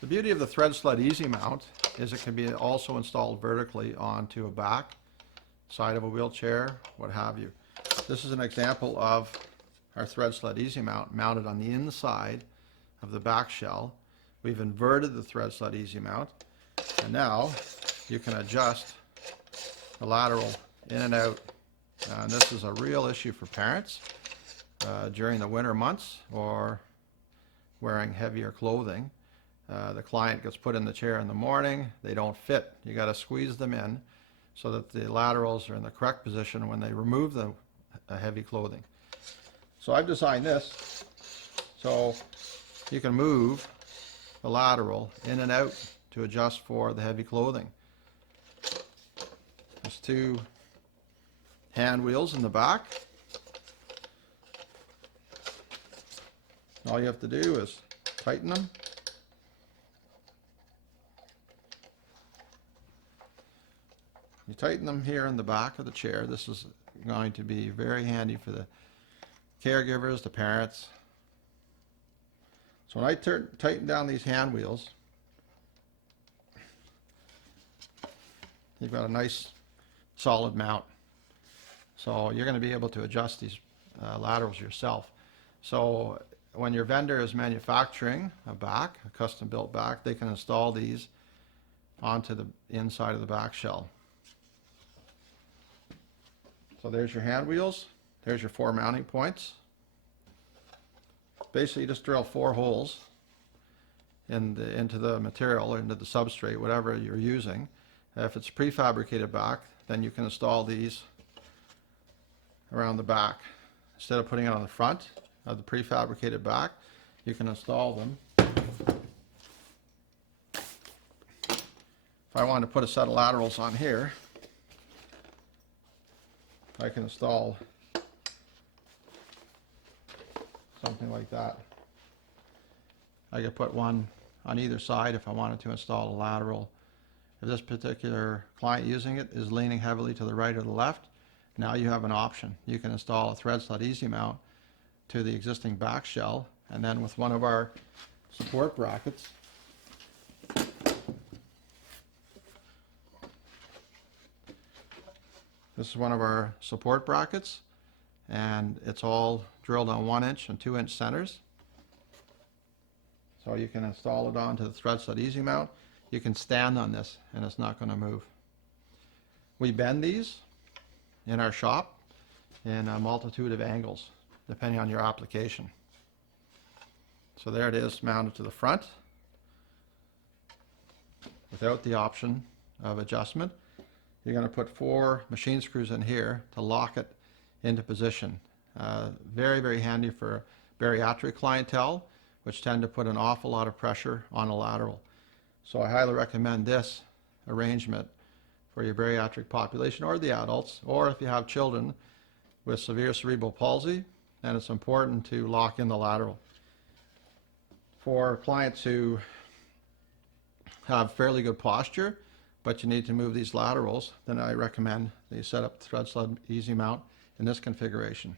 The beauty of the Thread Sled Easy Mount is it can be also installed vertically onto a back, side of a wheelchair, what have you. This is an example of our Thread Sled Easy Mount mounted on the inside of the back shell. We've inverted the Thread Sled Easy Mount, and now you can adjust the lateral in and out. And this is a real issue for parents during the winter months or wearing heavier clothing. The client gets put in the chair in the morning, they don't fit. You got to squeeze them in so that the laterals are in the correct position when they remove the heavy clothing. So I've designed this so you can move the lateral in and out to adjust for the heavy clothing. There's two hand wheels in the back. All you have to do is tighten them. You tighten them here in the back of the chair. This is going to be very handy for the caregivers, the parents. So when I tighten down these hand wheels, you've got a nice solid mount. So you're going to be able to adjust these laterals yourself. So when your vendor is manufacturing a back, a custom built back, they can install these onto the inside of the back shell. So there's your hand wheels, there's your 4 mounting points. Basically you just drill 4 holes into the material or into the substrate, whatever you're using. If it's a prefabricated back, then you can install these around the back. Instead of putting it on the front of the prefabricated back, you can install them. If I wanted to put a set of laterals on here, I can install something like that. I could put one on either side if I wanted to install a lateral. If this particular client using it is leaning heavily to the right or the left, now you have an option. You can install a Thread Sled Easy Mount to the existing back shell, and then with one of our support brackets, this is one of our support brackets, and it's all drilled on 1-inch and 2-inch centers. So you can install it onto the Thread Sled Easy Mount. You can stand on this and it's not going to move. We bend these in our shop in a multitude of angles depending on your application. So there it is, mounted to the front without the option of adjustment. You're going to put 4 machine screws in here to lock it into position. Very, very handy for bariatric clientele, which tend to put an awful lot of pressure on a lateral. So I highly recommend this arrangement for your bariatric population or the adults, or if you have children with severe cerebral palsy, then it's important to lock in the lateral. For clients who have fairly good posture, but you need to move these laterals, then I recommend that you set up the Thread Sled Easy Mount in this configuration.